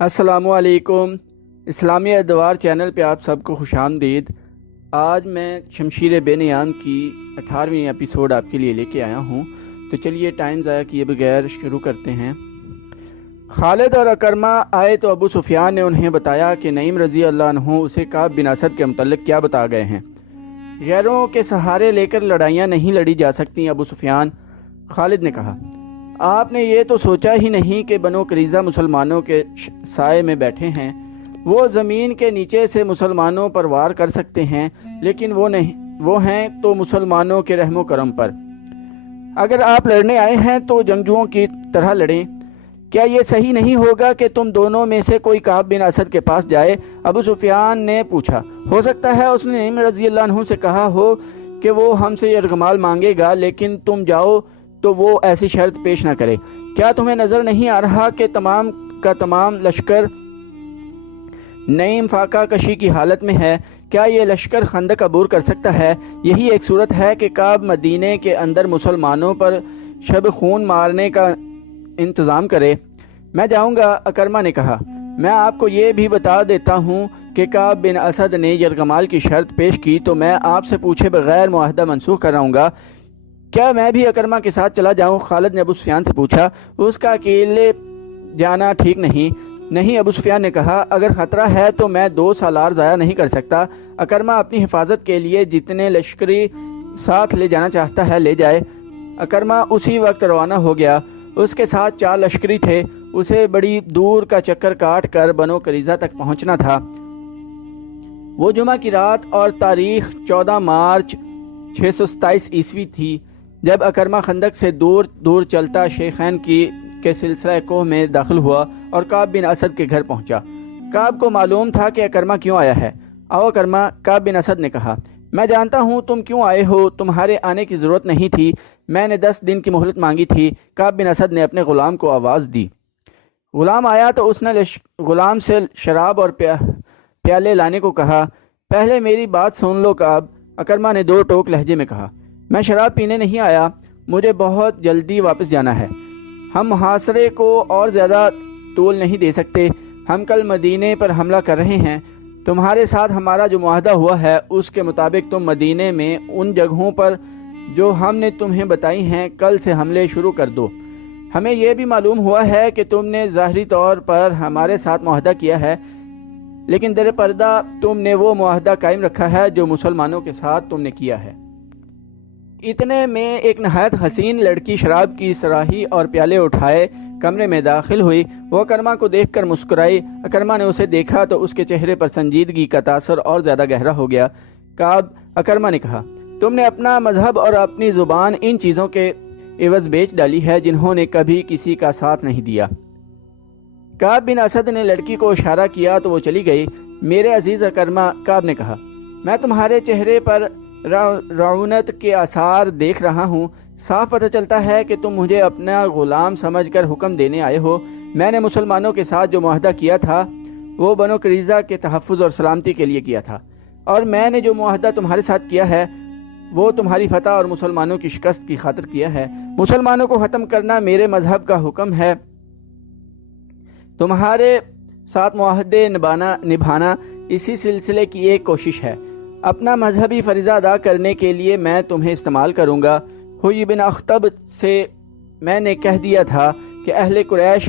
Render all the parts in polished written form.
السلام علیکم۔ اسلامی ادوار چینل پہ آپ سب کو خوش آمدید۔ آج میں شمشیر بے نیام کی 18ویں ایپیسوڈ آپ کے لیے لے کے آیا ہوں، تو چلیے ٹائم ضائع کیے بغیر شروع کرتے ہیں۔ خالد اور اکرمہ آئے تو ابو سفیان نے انہیں بتایا کہ نعیم رضی اللہ عنہ اسے کعب بن اسد کے متعلق کیا بتا گئے ہیں۔ غیروں کے سہارے لے کر لڑائیاں نہیں لڑی جا سکتی ابو سفیان۔ خالد نے کہا، آپ نے یہ تو سوچا ہی نہیں کہ بنو قریظہ مسلمانوں کے سائے میں بیٹھے ہیں، وہ زمین کے نیچے سے مسلمانوں پر وار کر سکتے ہیں، لیکن وہ ہیں تو مسلمانوں کے رحم و کرم پر۔ اگر آپ لڑنے آئے ہیں تو جنگجوؤں کی طرح لڑیں۔ کیا یہ صحیح نہیں ہوگا کہ تم دونوں میں سے کوئی کعب بن اسد کے پاس جائے؟ ابو سفیان نے پوچھا۔ ہو سکتا ہے اس نے نعیم رضی اللہ عنہ سے کہا ہو کہ وہ ہم سے یرغمال مانگے گا، لیکن تم جاؤ تو وہ ایسی شرط پیش نہ کرے۔ کیا تمہیں نظر نہیں آ رہا کہ تمام کا تمام لشکر نعیم فاقہ کشی کی حالت میں ہے؟ کیا یہ لشکر خندق عبور کر سکتا ہے؟ یہی ایک صورت ہے کہ کعب مدینے کے اندر مسلمانوں پر شب خون مارنے کا انتظام کرے۔ میں جاؤں گا، اکرمہ نے کہا۔ میں آپ کو یہ بھی بتا دیتا ہوں کہ کعب بن اسد نے یرغمال کی شرط پیش کی تو میں آپ سے پوچھے بغیر معاہدہ منسوخ کراؤں گا۔ کیا میں بھی اکرمہ کے ساتھ چلا جاؤں؟ خالد نے ابو سفیان سے پوچھا۔ اس کا اکیلے جانا ٹھیک نہیں، ابو سفیان نے کہا۔ اگر خطرہ ہے تو میں 2 سالار ضائع نہیں کر سکتا۔ اکرمہ اپنی حفاظت کے لیے جتنے لشکری ساتھ لے جانا چاہتا ہے لے جائے۔ اکرمہ اسی وقت روانہ ہو گیا۔ اس کے ساتھ 4 لشکری تھے۔ اسے بڑی دور کا چکر کاٹ کر بنو قریظہ تک پہنچنا تھا۔ وہ جمعہ کی رات اور تاریخ 14 مارچ 627 عیسوی تھی جب اکرمہ خندق سے دور دور چلتا شیخین کے سلسلہ کوہ میں داخل ہوا اور کعب بن اسد کے گھر پہنچا۔ کعب کو معلوم تھا کہ اکرمہ کیوں آیا ہے۔ آؤ اکرمہ، کعب بن اسد نے کہا۔ میں جانتا ہوں تم کیوں آئے ہو، تمہارے آنے کی ضرورت نہیں تھی، میں نے 10 دن کی مہلت مانگی تھی۔ کعب بن اسد نے اپنے غلام کو آواز دی۔ غلام آیا تو اس نے غلام سے شراب اور پیالے لانے کو کہا۔ پہلے میری بات سن لو کعب، اکرمہ نے 2 ٹوک لہجے میں کہا۔ میں شراب پینے نہیں آیا، مجھے بہت جلدی واپس جانا ہے۔ ہم محاصرے کو اور زیادہ طول نہیں دے سکتے۔ ہم کل مدینے پر حملہ کر رہے ہیں۔ تمہارے ساتھ ہمارا جو معاہدہ ہوا ہے اس کے مطابق تم مدینے میں ان جگہوں پر جو ہم نے تمہیں بتائی ہیں کل سے حملے شروع کر دو۔ ہمیں یہ بھی معلوم ہوا ہے کہ تم نے ظاہری طور پر ہمارے ساتھ معاہدہ کیا ہے، لیکن در پردہ تم نے وہ معاہدہ قائم رکھا ہے جو مسلمانوں کے ساتھ تم نے کیا ہے۔ اتنے میں ایک نہایت حسین لڑکی شراب کی صراحی اور پیالے اٹھائے کمرے میں داخل ہوئی۔ وہ اکرمہ کو دیکھ کر مسکرائی۔ اکرمہ نے اسے دیکھا تو اس کے چہرے پر سنجیدگی کا تاثر اور زیادہ گہرا ہو گیا۔ کعب، اکرمہ نے کہا، تم نے اپنا مذہب اور اپنی زبان ان چیزوں کے عوض بیچ ڈالی ہے جنہوں نے کبھی کسی کا ساتھ نہیں دیا۔ کعب بن اسد نے لڑکی کو اشارہ کیا تو وہ چلی گئی۔ میرے عزیز اکرمہ، کعب نے کہا، میں تمہارے چہرے پر رعونت کے آثار دیکھ رہا ہوں۔ صاف پتہ چلتا ہے کہ تم مجھے اپنا غلام سمجھ کر حکم دینے آئے ہو۔ میں نے مسلمانوں کے ساتھ جو معاہدہ کیا تھا وہ بنو قریظہ کے تحفظ اور سلامتی کے لیے کیا تھا، اور میں نے جو معاہدہ تمہارے ساتھ کیا ہے وہ تمہاری فتح اور مسلمانوں کی شکست کی خاطر کیا ہے۔ مسلمانوں کو ختم کرنا میرے مذہب کا حکم ہے۔ تمہارے ساتھ معاہدے نبھانا اسی سلسلے کی ایک کوشش ہے۔ اپنا مذہبی فریضہ ادا کرنے کے لیے میں تمہیں استعمال کروں گا۔ حوی بن اخطب سے میں نے کہہ دیا تھا کہ اہل قریش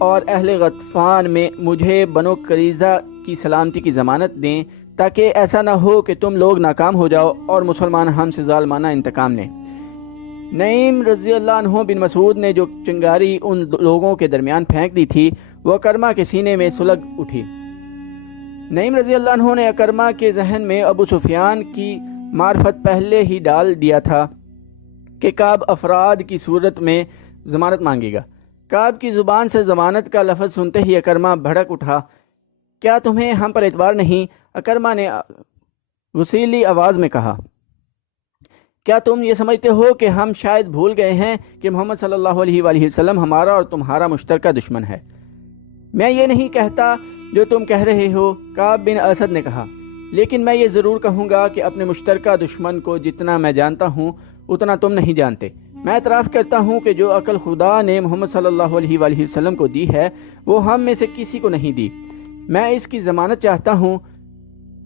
اور اہل غطفان میں مجھے بنو قریظہ کی سلامتی کی ضمانت دیں، تاکہ ایسا نہ ہو کہ تم لوگ ناکام ہو جاؤ اور مسلمان ہم سے ظالمانہ انتقام لیں۔ نعیم رضی اللہ عنہ بن مسعود نے جو چنگاری ان لوگوں کے درمیان پھینک دی تھی وہ اکرمہ کے سینے میں سلگ اٹھی۔ نعیم رضی اللہ عنہ نے اکرمہ کے ذہن میں ابو سفیان کی معرفت پہلے ہی ڈال دیا تھا کہ کعب افراد کی صورت میں ضمانت مانگے گا۔ کعب کی زبان سے ضمانت کا لفظ سنتے ہی اکرمہ بھڑک اٹھا۔ کیا تمہیں ہم پر اعتبار نہیں؟ اکرمہ نے وسیلی آواز میں کہا۔ کیا تم یہ سمجھتے ہو کہ ہم شاید بھول گئے ہیں کہ محمد صلی اللہ علیہ وآلہ وسلم ہمارا اور تمہارا مشترکہ دشمن ہے؟ میں یہ نہیں کہتا جو تم کہہ رہے ہو، کعب بن اسد نے کہا، لیکن میں یہ ضرور کہوں گا کہ اپنے مشترکہ دشمن کو جتنا میں جانتا ہوں اتنا تم نہیں جانتے۔ میں اعتراف کرتا ہوں کہ جو عقل خدا نے محمد صلی اللہ علیہ وآلہ وسلم کو دی ہے وہ ہم میں سے کسی کو نہیں دی۔ میں اس کی ضمانت چاہتا ہوں۔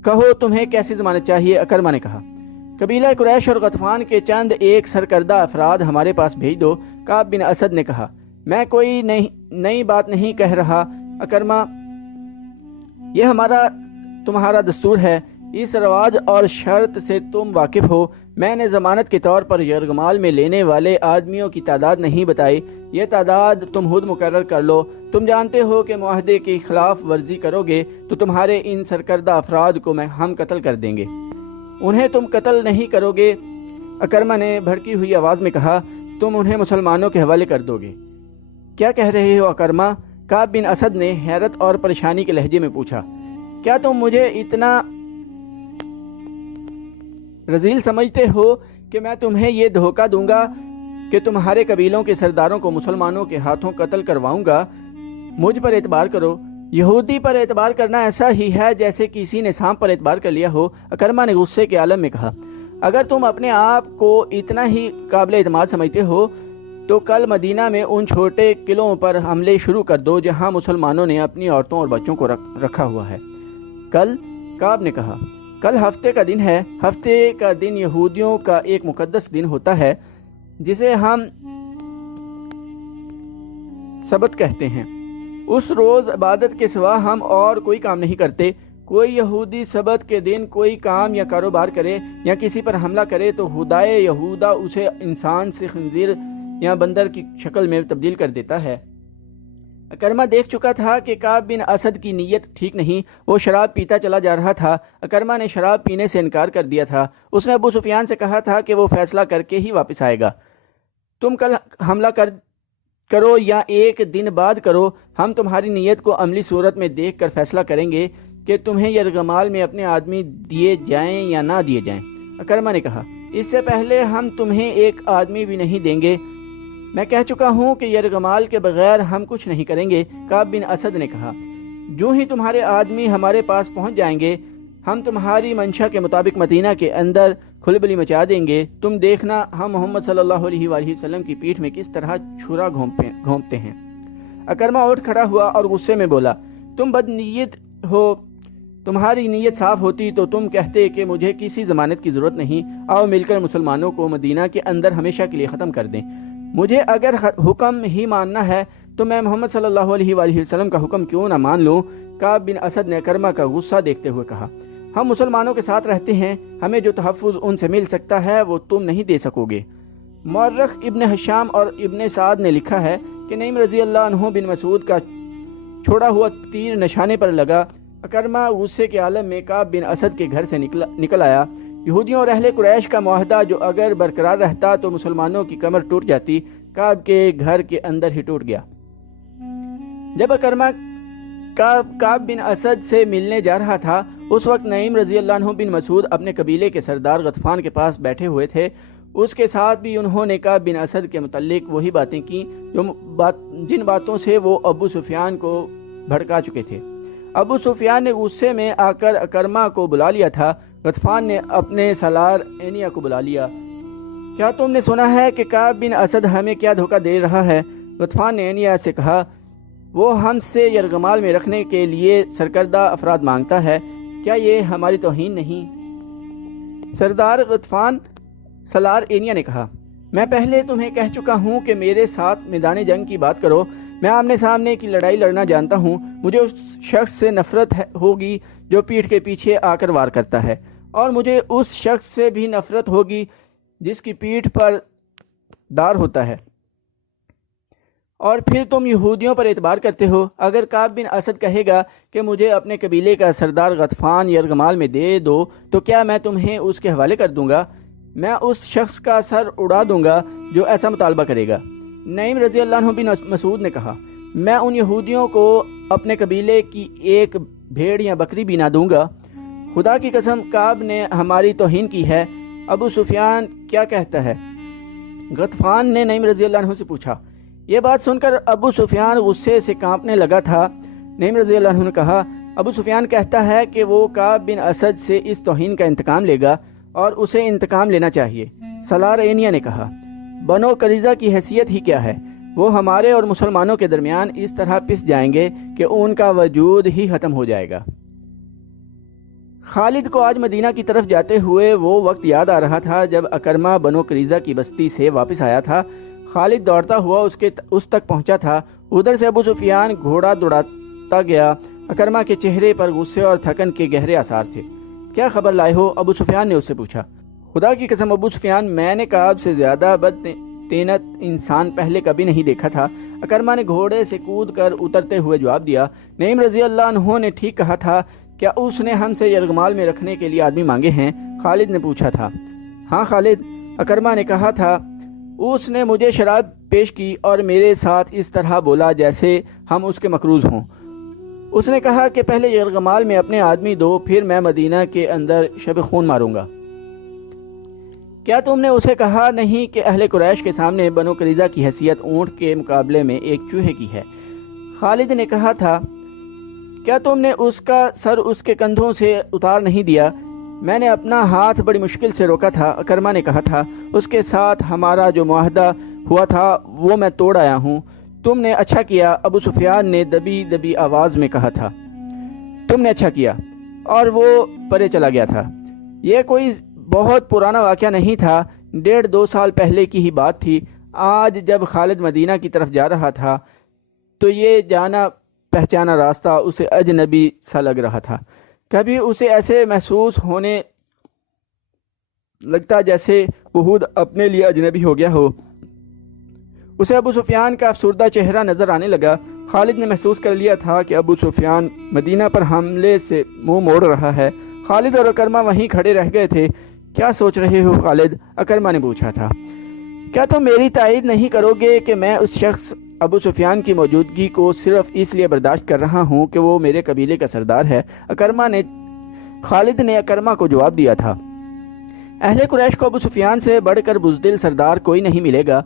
کہو تمہیں کیسی ضمانت چاہیے؟ اکرمہ نے کہا۔ قبیلہ قریش اور غطفان کے چند ایک سرکردہ افراد ہمارے پاس بھیج دو، کعب بن اسد نے کہا۔ میں کوئی نئی بات نہیں کہہ رہا اکرمہ، یہ تمہارا دستور ہے، اس رواج اور شرط سے تم واقف ہو۔ میں نے ضمانت کے طور پر یرغمال میں لینے والے آدمیوں کی تعداد نہیں بتائی، یہ تعداد تم خود مقرر کر لو۔ تم جانتے ہو کہ معاہدے کی خلاف ورزی کرو گے تو تمہارے ان سرکردہ افراد کو ہم قتل کر دیں گے۔ انہیں تم قتل نہیں کرو گے؟ اکرمہ نے بھڑکی ہوئی آواز میں کہا۔ تم انہیں مسلمانوں کے حوالے کر دو گے؟ کیا کہہ رہے ہو اکرمہ؟ کعب بن اسد نے حیرت اور پریشانی کے لہجے میں پوچھا۔ کیا تم مجھے اتنا رذیل سمجھتے ہو کہ میں تمہیں یہ دھوکہ دوں گا کہ تمہارے قبیلوں کے سرداروں کو مسلمانوں کے ہاتھوں قتل کرواؤں گا؟ مجھ پر اعتبار کرو۔ یہودی پر اعتبار کرنا ایسا ہی ہے جیسے کسی نے سانپ پر اعتبار کر لیا ہو، اکرمہ نے غصے کے عالم میں کہا۔ اگر تم اپنے آپ کو اتنا ہی قابل اعتماد سمجھتے ہو تو کل مدینہ میں ان چھوٹے قلعوں پر حملے شروع کر دو جہاں مسلمانوں نے اپنی عورتوں اور بچوں کو رکھا ہوا ہے۔ کل؟ کعب نے کہا۔ کل ہفتے کا دن ہے۔ ہفتے کا دن یہودیوں کا ایک مقدس دن ہوتا ہے جسے ہم سبت کہتے ہیں۔ اس روز عبادت کے سوا ہم اور کوئی کام نہیں کرتے۔ کوئی یہودی سبت کے دن کوئی کام یا کاروبار کرے یا کسی پر حملہ کرے تو خدائے یہودا اسے انسان سے خنزیر یا بندر کی شکل میں تبدیل کر دیتا ہے۔ اکرمہ دیکھ چکا تھا کہ کعب بن اسد کی نیت ٹھیک نہیں، وہ شراب پیتا چلا جا رہا تھا۔ اکرمہ نے شراب پینے سے انکار کر دیا تھا۔ اس نے ابو سفیان سے کہا تھا کہ وہ فیصلہ کر کے ہی واپس آئے گا۔ تم کل حملہ کرو یا ایک دن بعد کرو، ہم تمہاری نیت کو عملی صورت میں دیکھ کر فیصلہ کریں گے کہ تمہیں یرغمال میں اپنے آدمی دیے جائیں یا نہ دیے جائیں۔ اکرمہ نے کہا۔ اس سے پہلے ہم تمہیں ایک آدمی بھی نہیں دیں گے۔ میں کہہ چکا ہوں کہ یرغمال کے بغیر ہم کچھ نہیں کریں گے، کعب بن اسد نے کہا۔ جو ہی تمہارے آدمی ہمارے پاس پہنچ جائیں گے ہم تمہاری منشا کے مطابق مدینہ کے اندر کھلبلی مچا دیں گے۔ تم دیکھنا ہم محمد صلی اللہ علیہ وآلہ وسلم کی پیٹھ میں کس طرح چھرا گھونپتے ہیں۔ اکرمہ اٹھ کھڑا ہوا اور غصے میں بولا، تم بد نیت ہو۔ تمہاری نیت صاف ہوتی تو تم کہتے کہ مجھے کسی ضمانت کی ضرورت نہیں، آؤ مل کر مسلمانوں کو مدینہ کے اندر ہمیشہ کے لیے ختم کر دیں۔ مجھے اگر حکم ہی ماننا ہے تو میں محمد صلی اللہ علیہ وآلہ وسلم کا حکم کیوں نہ مان لوں؟ کعب بن اسد نے اکرمہ کا غصہ دیکھتے ہوئے کہا۔ ہم مسلمانوں کے ساتھ رہتے ہیں، ہمیں جو تحفظ ان سے مل سکتا ہے وہ تم نہیں دے سکو گے۔ مورخ ابن حشام اور ابن سعد نے لکھا ہے کہ نعیم رضی اللہ عنہ بن مسعود کا چھوڑا ہوا تیر نشانے پر لگا۔ اکرمہ غصے کے عالم میں کعب بن اسد کے گھر سے نکل آیا۔ یہودیوں اور اہل قریش کا معاہدہ جو اگر برقرار رہتا تو مسلمانوں کی کمر ٹوٹ جاتی، کعب کے گھر کے اندر ہی ٹوٹ گیا۔ جب اکرمہ کعب بن اسد سے ملنے جا رہا تھا اس وقت نعیم رضی اللہ عنہ بن مسعود اپنے قبیلے کے سردار غطفان کے پاس بیٹھے ہوئے تھے۔ اس کے ساتھ بھی انہوں نے کعب بن اسد کے متعلق وہی باتیں کی جن باتوں سے وہ ابو سفیان کو بھڑکا چکے تھے۔ ابو سفیان نے غصے میں آ کر اکرمہ کو بلا لیا تھا۔ غطفان نے اپنے سالار اینیا کو بلا لیا۔ کیا تم نے سنا ہے کہ کعب بن اسد ہمیں کیا دھوکہ دے رہا ہے؟ غطفان نے اینیا سے کہا، وہ ہم سے یرغمال میں رکھنے کے لیے سرکردہ افراد مانگتا ہے، کیا یہ ہماری توہین نہیں؟ سردار غطفان سالار اینیا نے کہا، میں پہلے تمہیں کہہ چکا ہوں کہ میرے ساتھ میدان جنگ کی بات کرو۔ میں آمنے سامنے کی لڑائی لڑنا جانتا ہوں۔ مجھے اس شخص سے نفرت ہوگی جو پیٹھ کے پیچھے آ کر وار کرتا ہے، اور مجھے اس شخص سے بھی نفرت ہوگی جس کی پیٹھ پر دار ہوتا ہے۔ اور پھر تم یہودیوں پر اعتبار کرتے ہو۔ اگر کعب بن اسد کہے گا کہ مجھے اپنے قبیلے کا سردار غطفان یرغمال میں دے دو تو کیا میں تمہیں اس کے حوالے کر دوں گا؟ میں اس شخص کا سر اڑا دوں گا جو ایسا مطالبہ کرے گا۔ نعیم رضی اللہ عنہ بن مسعود نے کہا، میں ان یہودیوں کو اپنے قبیلے کی ایک بھیڑ یا بکری بھی نہ دوں گا۔ خدا کی قسم کعب نے ہماری توہین کی ہے۔ ابو سفیان کیا کہتا ہے؟ غطفان نے نعیم رضی اللہ عنہ سے پوچھا۔ یہ بات سن کر ابو سفیان غصے سے کانپنے لگا تھا۔ نعیم رضی اللہ عنہ نے کہا، ابو سفیان کہتا ہے کہ وہ کعب بن اسد سے اس توہین کا انتقام لے گا اور اسے انتقام لینا چاہیے۔ سالار اینیا نے کہا، بنو قریظہ کی حیثیت ہی کیا ہے؟ وہ ہمارے اور مسلمانوں کے درمیان اس طرح پس جائیں گے کہ ان کا وجود ہی ختم ہو جائے گا۔ خالد کو آج مدینہ کی طرف جاتے ہوئے وہ وقت یاد آ رہا تھا جب اکرمہ بنو قریظہ کی بستی سے واپس آیا تھا۔ خالد دوڑتا ہوا اس تک پہنچا تھا۔ ادھر سے ابو سفیان گھوڑا دوڑاتا گیا۔ اکرمہ کے چہرے پر غصے اور تھکن کے گہرے آثار تھے۔ کیا خبر لائے ہو؟ ابو سفیان نے اس سے پوچھا۔ خدا کی قسم ابو سفیان، میں نے کعب سے زیادہ بدطینت انسان پہلے کبھی نہیں دیکھا تھا۔ اکرمہ نے گھوڑے سے کود کر اترتے ہوئے جواب دیا۔ نعیم رضی اللہ عنہ نے ٹھیک کہا تھا، کیا اس نے ہم سے یرغمال میں رکھنے کے لیے آدمی مانگے ہیں؟ خالد نے پوچھا تھا۔ ہاں خالد، اکرمہ نے کہا تھا، اس نے مجھے شراب پیش کی اور میرے ساتھ اس طرح بولا جیسے ہم اس کے مقروض ہوں۔ اس نے کہا کہ پہلے یرغمال میں اپنے آدمی دو، پھر میں مدینہ کے اندر شب خون ماروں گا۔ کیا تم نے اسے کہا نہیں کہ اہل قریش کے سامنے بنو قریظہ کی حیثیت اونٹ کے مقابلے میں ایک چوہے کی ہے؟ خالد نے کہا تھا، کیا تم نے اس کا سر اس کے کندھوں سے اتار نہیں دیا؟ میں نے اپنا ہاتھ بڑی مشکل سے روکا تھا۔ اکرمہ نے کہا تھا، اس کے ساتھ ہمارا جو معاہدہ ہوا تھا وہ میں توڑ آیا ہوں۔ تم نے اچھا کیا، ابو سفیان نے دبی دبی آواز میں کہا تھا۔ تم نے اچھا کیا، اور وہ پرے چلا گیا تھا۔ یہ کوئی بہت پرانا واقعہ نہیں تھا، 1.5-2 سال پہلے کی ہی بات تھی۔ آج جب خالد مدینہ کی طرف جا رہا تھا تو یہ جانا پہچانا راستہ اسے اجنبی سا لگ رہا تھا۔ کبھی اسے ایسے محسوس ہونے لگتا جیسے وہ خود اپنے لیے اجنبی ہو گیا ہو۔ اسے ابو سفیان کا افسردہ چہرہ نظر آنے لگا۔ خالد نے محسوس کر لیا تھا کہ ابو سفیان مدینہ پر حملے سے منہ موڑ رہا ہے۔ خالد اور اکرمہ وہیں کھڑے رہ گئے تھے۔ کیا سوچ رہے ہو خالد؟ اکرمہ نے پوچھا تھا۔ کیا تم میری تائید نہیں کرو گے کہ میں اس شخص ابو سفیان کی موجودگی کو صرف اس لیے برداشت کر رہا ہوں کہ وہ میرے قبیلے کا سردار ہے؟ خالد نے اکرمہ کو جواب دیا تھا، اہل قریش کو ابو سفیان سے بڑھ کر بزدل سردار کوئی نہیں ملے گا۔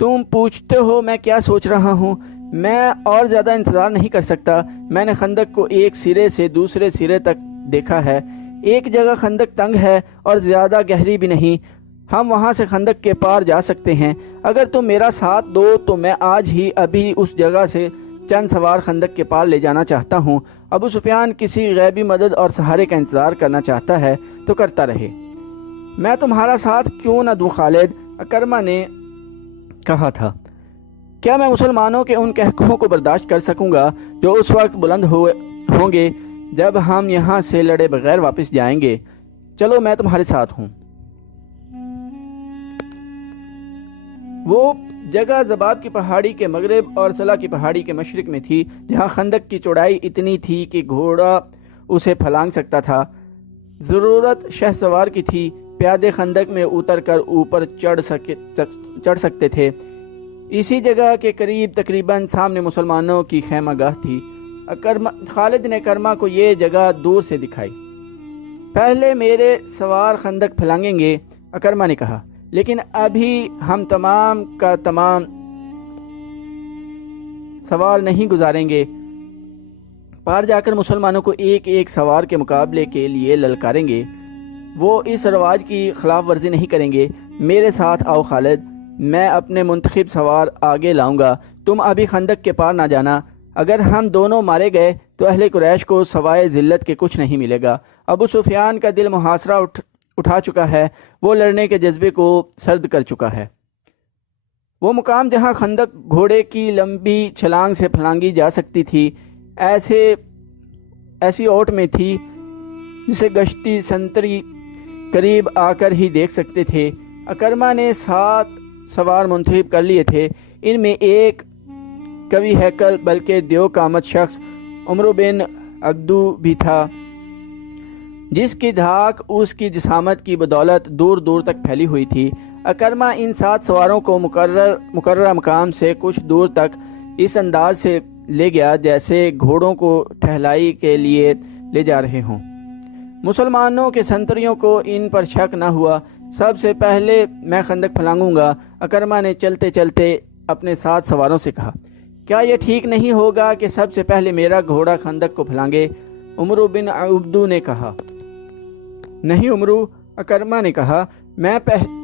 تم پوچھتے ہو میں کیا سوچ رہا ہوں؟ میں اور زیادہ انتظار نہیں کر سکتا۔ میں نے خندق کو ایک سرے سے دوسرے سرے تک دیکھا ہے۔ ایک جگہ خندق تنگ ہے اور زیادہ گہری بھی نہیں، ہم وہاں سے خندق کے پار جا سکتے ہیں۔ اگر تم میرا ساتھ دو تو میں آج ہی ابھی اس جگہ سے چند سوار خندق کے پار لے جانا چاہتا ہوں۔ ابو سفیان کسی غیبی مدد اور سہارے کا انتظار کرنا چاہتا ہے تو کرتا رہے، میں تمہارا ساتھ کیوں نہ دوں خالد؟ اکرمہ نے کہا تھا۔ کیا میں مسلمانوں کے ان قہقہوں کو برداشت کر سکوں گا جو اس وقت بلند ہوں گے جب ہم یہاں سے لڑے بغیر واپس جائیں گے؟ چلو میں تمہارے ساتھ ہوں۔ وہ جگہ زباب کی پہاڑی کے مغرب اور صلہ کی پہاڑی کے مشرق میں تھی، جہاں خندق کی چوڑائی اتنی تھی کہ گھوڑا اسے پھلانگ سکتا تھا۔ ضرورت شہ سوار کی تھی، پیادے خندق میں اتر کر اوپر چڑھ سکتے تھے۔ اسی جگہ کے قریب تقریباً سامنے مسلمانوں کی خیمہ گاہ تھی۔ خالد نے اکرمہ کو یہ جگہ دور سے دکھائی۔ پہلے میرے سوار خندق پھلانگیں گے، اکرمہ نے کہا، لیکن ابھی ہم تمام کا تمام سوار نہیں گزاریں گے۔ پار جا کر مسلمانوں کو ایک ایک سوار کے مقابلے کے لیے للکاریں گے۔ وہ اس رواج کی خلاف ورزی نہیں کریں گے۔ میرے ساتھ آؤ خالد، میں اپنے منتخب سوار آگے لاؤں گا، تم ابھی خندق کے پار نہ جانا۔ اگر ہم دونوں مارے گئے تو اہل قریش کو سوائے ذلت کے کچھ نہیں ملے گا۔ ابو سفیان کا دل محاصرہ اٹھا چکا ہے، وہ لڑنے کے جذبے کو سرد کر چکا ہے۔ وہ مقام جہاں خندق گھوڑے کی لمبی چھلانگ سے پھلانگی جا سکتی تھی، ایسی اوٹ میں تھی جسے گشتی سنتری قریب آ کر ہی دیکھ سکتے تھے۔ اکرمہ نے 7 سوار منتخب کر لیے تھے۔ ان میں ایک قوی ہیکل بلکہ دیو قامت شخص عمرو بن عبدو بھی تھا، جس کی دھاک اس کی جسامت کی بدولت دور دور تک پھیلی ہوئی تھی۔ اکرمہ ان 7 سواروں کو مقررہ مقام سے کچھ دور تک اس انداز سے لے گیا جیسے گھوڑوں کو ٹہلائی کے لیے لے جا رہے ہوں۔ مسلمانوں کے سنتریوں کو ان پر شک نہ ہوا۔ سب سے پہلے میں خندق پھلانگوں گا، اکرمہ نے چلتے چلتے اپنے 7 سواروں سے کہا۔ کیا یہ ٹھیک نہیں ہوگا کہ سب سے پہلے میرا گھوڑا خندق کو پھلانگے؟ عمرو بن عبدو نے کہا۔ نہیں عمرو، اکرمہ نے کہا،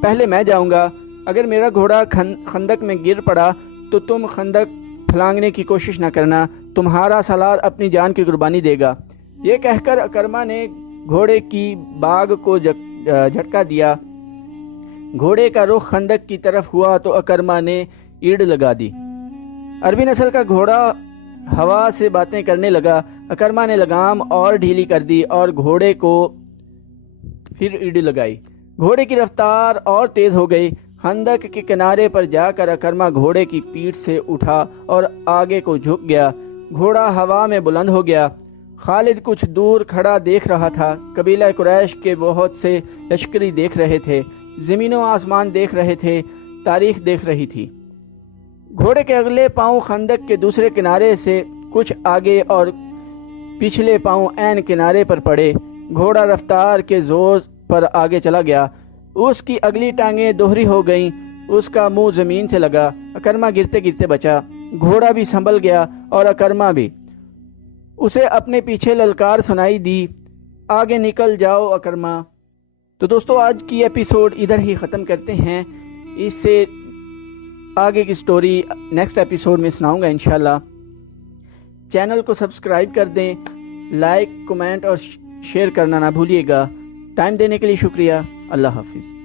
پہلے میں جاؤں گا۔ اگر میرا گھوڑا خندق میں گر پڑا تو تم خندق پھلانگنے کی کوشش نہ کرنا، تمہارا سالار اپنی جان کی قربانی دے گا۔ یہ کہہ کر اکرما نے گھوڑے کی باگ کو جھٹکا دیا۔ گھوڑے کا رخ خندق کی طرف ہوا تو اکرما نے ایڑ لگا دی۔ عربی نسل کا گھوڑا ہوا سے باتیں کرنے لگا۔ اکرما نے لگام اور ڈھیلی کر دی اور گھوڑے کو پھر ایڑ لگائی۔ گھوڑے کی رفتار اور تیز ہو گئی۔ خندق کے کنارے پر جا کر اکرما گھوڑے کی پیٹھ سے اٹھا اور آگے کو جھک گیا۔ گھوڑا ہوا میں بلند ہو گیا۔ خالد کچھ دور کھڑا دیکھ رہا تھا۔ قبیلہ قریش کے بہت سے لشکری دیکھ رہے تھے، زمین و آسمان دیکھ رہے تھے، تاریخ دیکھ رہی تھی۔ گھوڑے کے اگلے پاؤں خندق کے دوسرے کنارے سے کچھ آگے اور پچھلے پاؤں عین کنارے پر پڑے۔ گھوڑا رفتار کے زور پر آگے چلا گیا۔ اس کی اگلی ٹانگیں دوہری ہو گئیں، اس کا منہ زمین سے لگا۔ اکرما گرتے گرتے بچا۔ گھوڑا بھی سنبھل گیا اور اکرما بھی۔ اسے اپنے پیچھے للکار سنائی دی، آگے نکل جاؤ اکرما۔ تو دوستو آج کی ایپیسوڈ ادھر ہی ختم کرتے ہیں۔ اس سے آگے کی سٹوری نیکسٹ ایپیسوڈ میں سناؤں گا انشاءاللہ۔ چینل کو سبسکرائب کر دیں، لائک، کمنٹ اور شیئر کرنا نہ بھولیے گا۔ ٹائم دینے کے لیے شکریہ۔ اللہ حافظ۔